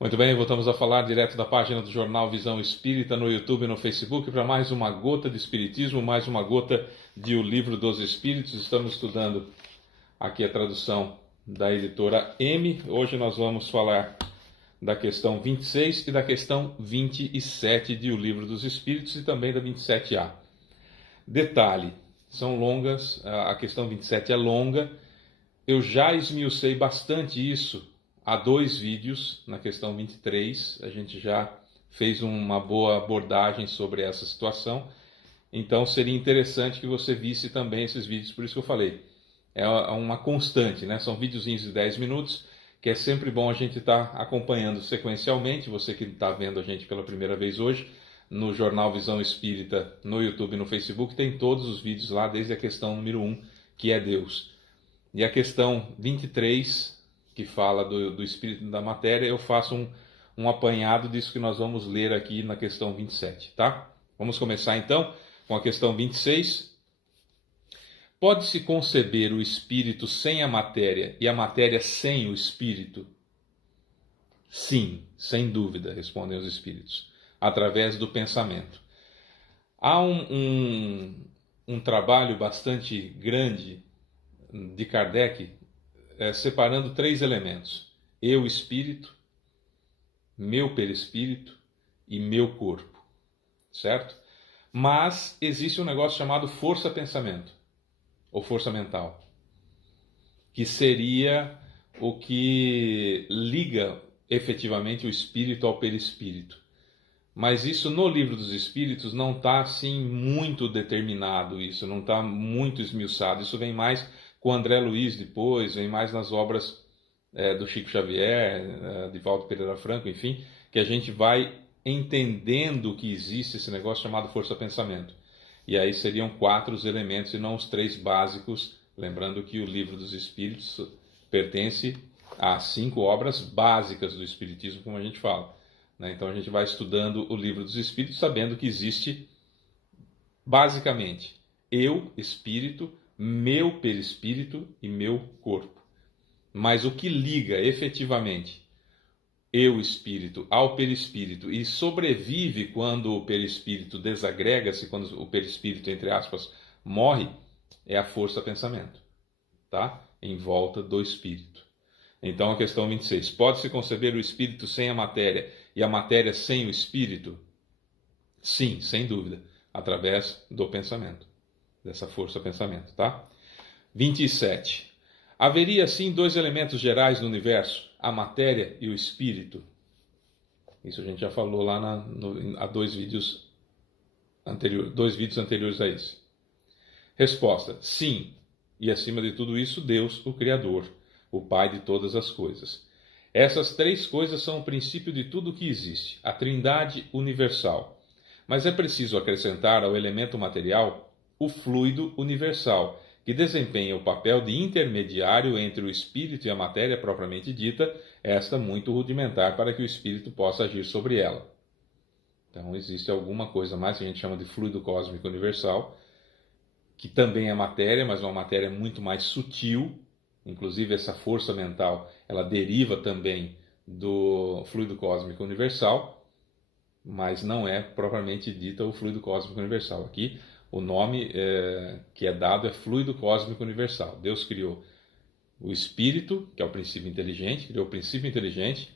Muito bem, voltamos a falar direto da página do Jornal Visão Espírita no YouTube e no Facebook para mais uma gota de Espiritismo, mais uma gota de O Livro dos Espíritos. Estamos estudando aqui a tradução da editora M. Hoje nós vamos falar da questão 26 e da questão 27 de O Livro dos Espíritos e também da 27A. Detalhe, são longas, a questão 27 é longa, eu já esmiucei bastante isso. Há 2 vídeos na questão 23, a gente já fez uma boa abordagem sobre essa situação, então seria interessante que você visse também esses vídeos, por isso que eu falei. É uma constante, né? São videozinhos de 10 minutos, que é sempre bom a gente estar acompanhando sequencialmente. Você que está vendo a gente pela primeira vez hoje, no Jornal Visão Espírita, no YouTube e no Facebook, tem todos os vídeos lá, desde a questão número 1, que é Deus. E a questão 23, que fala do espírito da matéria, eu faço um apanhado disso que nós vamos ler aqui na questão 27, tá? Vamos começar então com a questão 26. Pode-se conceber o espírito sem a matéria e a matéria sem o espírito? Sim, sem dúvida, respondem os espíritos, através do pensamento. Há um trabalho bastante grande de Kardec, separando 3 elementos: eu, espírito, meu perispírito e meu corpo, certo? Mas existe um negócio chamado força-pensamento, ou força mental, que seria o que liga efetivamente o espírito ao perispírito. Mas isso no Livro dos Espíritos não está assim muito determinado, isso não está muito esmiuçado. Isso vem mais com André Luiz depois, vem mais nas obras do Chico Xavier, de Valdo Pereira Franco, enfim, que a gente vai entendendo que existe esse negócio chamado força-pensamento. E aí seriam 4 os elementos e não os 3 básicos, lembrando que o Livro dos Espíritos pertence a 5 obras básicas do Espiritismo, como a gente fala. Então a gente vai estudando o Livro dos Espíritos sabendo que existe basicamente eu, espírito, meu perispírito e meu corpo. Mas o que liga efetivamente eu, espírito, ao perispírito e sobrevive quando o perispírito desagrega-se, quando o perispírito, entre aspas, morre, é a força-pensamento, tá? Em volta do espírito. Então a questão 26. Pode-se conceber o espírito sem a matéria e a matéria sem o espírito? Sim, sem dúvida, através do pensamento, dessa força-pensamento, tá? 27. Haveria, sim, 2 elementos gerais no universo, a matéria e o espírito? Isso a gente já falou lá há 2 vídeos anteriores a esse. Resposta: sim, e acima de tudo isso, Deus, o Criador, o Pai de todas as coisas. Essas 3 coisas são o princípio de tudo o que existe, a Trindade universal. Mas é preciso acrescentar ao elemento material o fluido universal, que desempenha o papel de intermediário entre o espírito e a matéria propriamente dita, esta muito rudimentar para que o espírito possa agir sobre ela. Então existe alguma coisa mais que a gente chama de fluido cósmico universal, que também é matéria, mas uma matéria muito mais sutil. Inclusive essa força mental, ela deriva também do fluido cósmico universal, mas não é propriamente dita o fluido cósmico universal. Aqui o nome que é dado é fluido cósmico universal. Deus criou o espírito, que é o princípio inteligente, criou o princípio inteligente,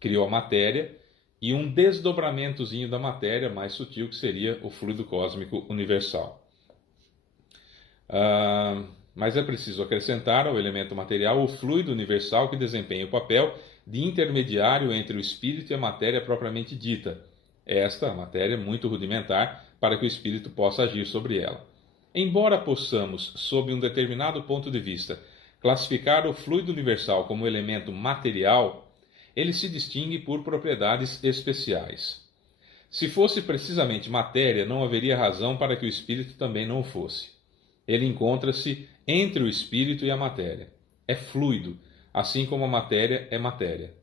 criou a matéria e um desdobramentozinho da matéria mais sutil, que seria o fluido cósmico universal. Mas é preciso acrescentar ao elemento material o fluido universal que desempenha o papel de intermediário entre o espírito e a matéria propriamente dita. Esta, a matéria, muito rudimentar para que o espírito possa agir sobre ela. Embora possamos, sob um determinado ponto de vista, classificar o fluido universal como elemento material, ele se distingue por propriedades especiais. Se fosse precisamente matéria, não haveria razão para que o espírito também não o fosse. Ele encontra-se entre o espírito e a matéria. É fluido, assim como a matéria é matéria.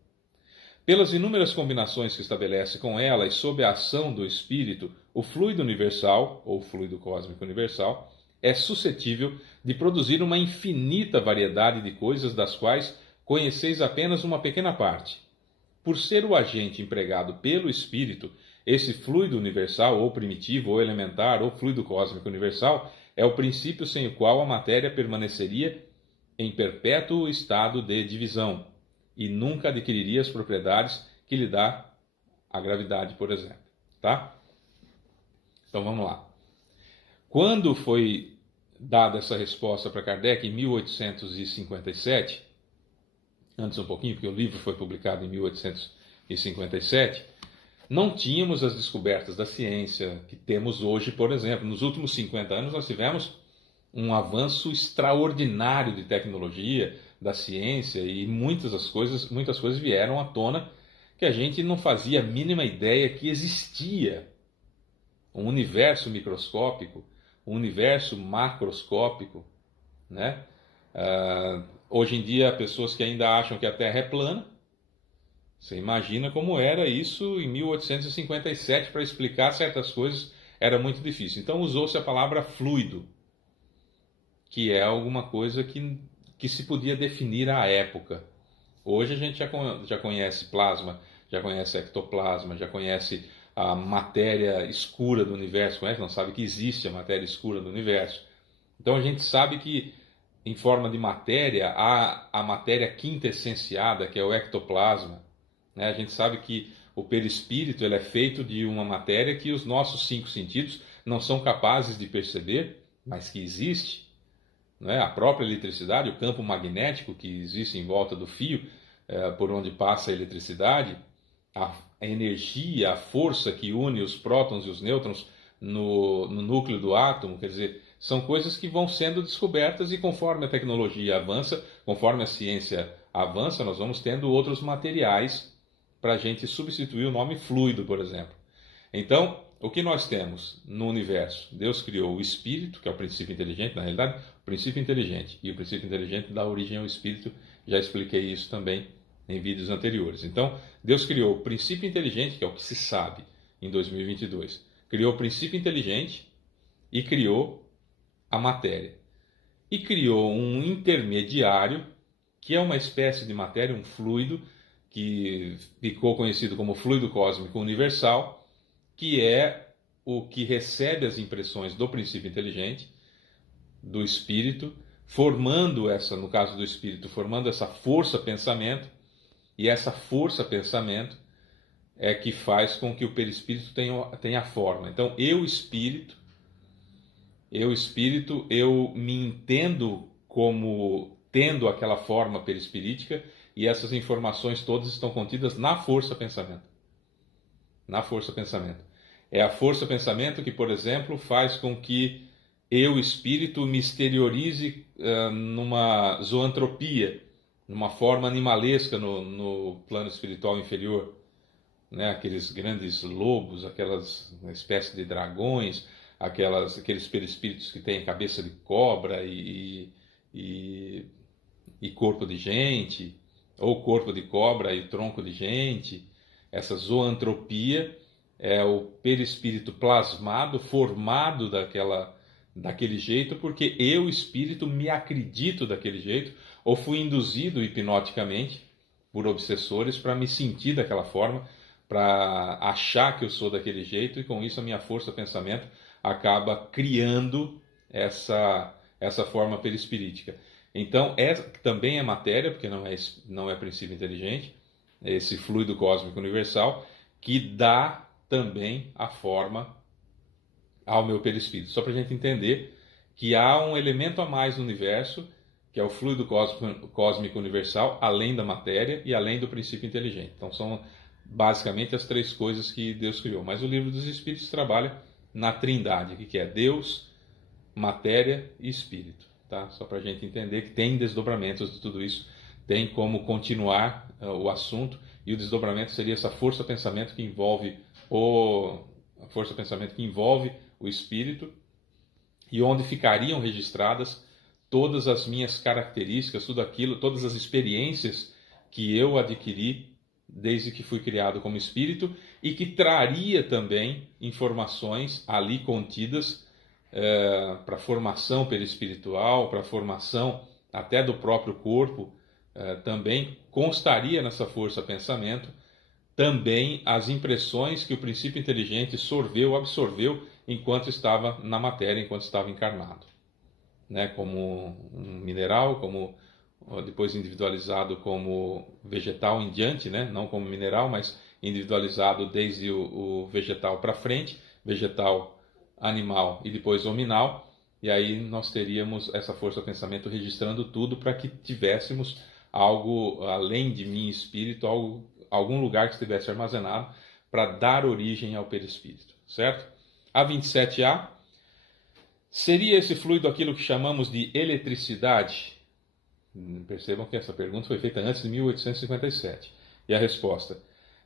Pelas inúmeras combinações que estabelece com ela e sob a ação do espírito, o fluido universal, ou fluido cósmico universal, é suscetível de produzir uma infinita variedade de coisas das quais conheceis apenas uma pequena parte. por ser o agente empregado pelo Espírito, esse fluido universal, ou primitivo, ou elementar, ou fluido cósmico universal, é o princípio sem o qual a matéria permaneceria em perpétuo estado de divisão e nunca adquiriria as propriedades que lhe dá a gravidade, por exemplo. Tá? Então vamos lá. Quando foi dada essa resposta para Kardec, em 1857, antes um pouquinho, porque o livro foi publicado em 1857, não tínhamos as descobertas da ciência que temos hoje, por exemplo. Nos últimos 50 anos nós tivemos um avanço extraordinário de tecnologia, da ciência, e muitas coisas vieram à tona que a gente não fazia a mínima ideia que existia. Um universo microscópico, um universo macroscópico, né? Hoje em dia, pessoas que ainda acham que a Terra é plana, você imagina como era isso em 1857, para explicar certas coisas era muito difícil. Então usou-se a palavra fluido, que é alguma coisa que se podia definir à época. Hoje a gente já conhece plasma, já conhece ectoplasma, já conhece a matéria escura do universo, conhece? Não sabe que existe a matéria escura do universo. Então a gente sabe que em forma de matéria há a matéria quintessenciada, que é o ectoplasma. Né? A gente sabe que o perispírito ele é feito de uma matéria que os nossos 5 sentidos não são capazes de perceber, mas que existe. Né? A própria eletricidade, o campo magnético que existe em volta do fio, por onde passa a eletricidade, a energia, a força que une os prótons e os nêutrons no núcleo do átomo, quer dizer, são coisas que vão sendo descobertas e conforme a tecnologia avança, conforme a ciência avança, nós vamos tendo outros materiais para a gente substituir o nome fluido, por exemplo. Então, o que nós temos no universo? Deus criou o espírito, que é o princípio inteligente, na realidade, o princípio inteligente. E o princípio inteligente dá origem ao espírito, já expliquei isso também em vídeos anteriores. Então, Deus criou o princípio inteligente, que é o que se sabe em 2022. Criou o princípio inteligente e criou a matéria. E criou um intermediário, que é uma espécie de matéria, um fluido, que ficou conhecido como fluido cósmico universal, que é o que recebe as impressões do princípio inteligente, do espírito, formando essa, no caso do espírito, formando essa força pensamento, e essa força pensamento é que faz com que o perispírito tenha forma. Então, eu espírito, eu me entendo como tendo aquela forma perispirítica, e essas informações todas estão contidas na força pensamento. Na força pensamento. É a força pensamento que, por exemplo, faz com que eu, espírito, me exteriorize numa zoantropia, numa forma animalesca no plano espiritual inferior. Né? Aqueles grandes lobos, aquelas espécies de dragões, aqueles perispíritos que têm cabeça de cobra e corpo de gente, ou corpo de cobra e tronco de gente. Essa zoantropia é o perispírito plasmado, formado daquele jeito, porque eu, espírito, me acredito daquele jeito, ou fui induzido hipnoticamente por obsessores para me sentir daquela forma, para achar que eu sou daquele jeito, e com isso a minha força pensamento acaba criando essa forma perispirítica. Então, também é matéria, porque não é princípio inteligente, é esse fluido cósmico universal, que dá também a forma ao meu perispírito. Só para a gente entender que há um elemento a mais no universo, que é o fluido cósmico universal, além da matéria e além do princípio inteligente. Então, são basicamente as 3 coisas que Deus criou. Mas o Livro dos Espíritos trabalha na trindade, que é Deus, matéria e espírito. Tá? Só para a gente entender que tem desdobramentos de tudo isso, tem como continuar o assunto, e o desdobramento seria essa força-pensamento que envolve o espírito, e onde ficariam registradas todas as minhas características, tudo aquilo, todas as experiências que eu adquiri desde que fui criado como espírito, e que traria também informações ali contidas para a formação perispiritual, para a formação até do próprio corpo, também constaria nessa força pensamento também as impressões que o princípio inteligente absorveu enquanto estava na matéria, enquanto estava encarnado, né? Como um mineral, como depois individualizado como vegetal em diante, né? Não como mineral, mas individualizado desde o vegetal para frente, vegetal, animal e depois hominal. E aí nós teríamos essa força do pensamento registrando tudo para que tivéssemos algo além de mim, espírito, algum lugar que estivesse armazenado para dar origem ao perispírito, certo? A 27A, seria esse fluido aquilo que chamamos de eletricidade? Percebam que essa pergunta foi feita antes de 1857. E a resposta: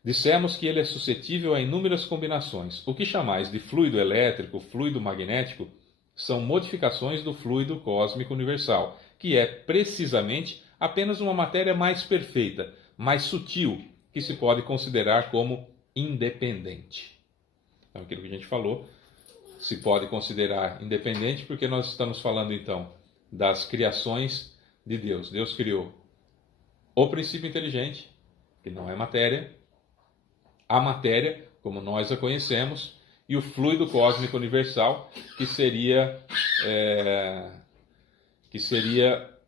dissemos que ele é suscetível a inúmeras combinações. O que chamais de fluido elétrico, fluido magnético, são modificações do fluido cósmico universal, que é precisamente apenas uma matéria mais perfeita, mais sutil, que se pode considerar como independente. Então, aquilo que a gente falou, se pode considerar independente, porque nós estamos falando então das criações de Deus. Deus criou o princípio inteligente, que não é matéria, a matéria, como nós a conhecemos, e o fluido cósmico universal, que seria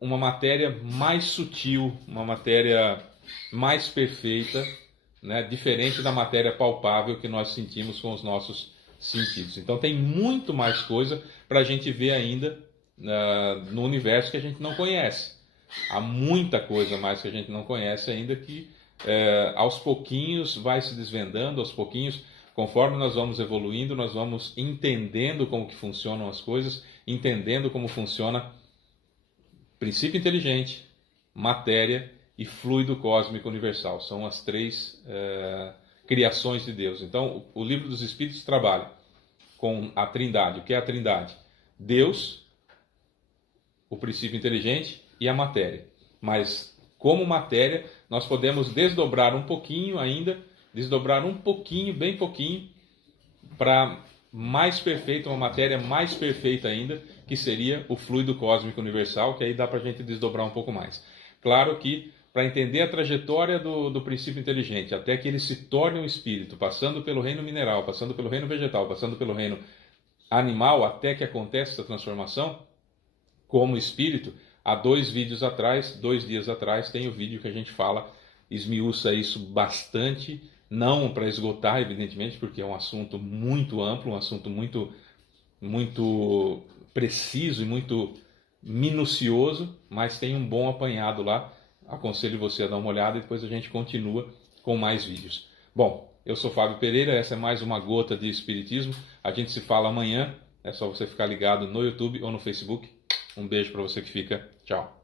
uma matéria mais sutil, uma matéria mais perfeita, né, diferente da matéria palpável que nós sentimos com os nossos sentidos. Então tem muito mais coisa para a gente ver ainda no universo que a gente não conhece. Há muita coisa mais que a gente não conhece ainda que aos pouquinhos vai se desvendando, aos pouquinhos, conforme nós vamos evoluindo, nós vamos entendendo como que funcionam as coisas, entendendo como funciona princípio inteligente, matéria e fluido cósmico universal. São as três criações de Deus. Então, o Livro dos Espíritos trabalha com a Trindade. O que é a Trindade? Deus, o princípio inteligente e a matéria. Mas, como matéria, nós podemos desdobrar um pouquinho ainda, bem pouquinho, para mais perfeita, uma matéria mais perfeita ainda, que seria o fluido cósmico universal, que aí dá para a gente desdobrar um pouco mais. Claro que, para entender a trajetória do princípio inteligente, até que ele se torne um espírito, passando pelo reino mineral, passando pelo reino vegetal, passando pelo reino animal, até que aconteça essa transformação, como espírito, há 2 dias atrás, tem o vídeo que a gente fala, esmiuça isso bastante, não para esgotar, evidentemente, porque é um assunto muito amplo, um assunto muito, muito preciso e muito minucioso, mas tem um bom apanhado lá. Aconselho você a dar uma olhada e depois a gente continua com mais vídeos. Bom, eu sou Fábio Pereira, essa é mais uma gota de Espiritismo. A gente se fala amanhã, é só você ficar ligado no YouTube ou no Facebook. Um beijo para você que fica. Tchau.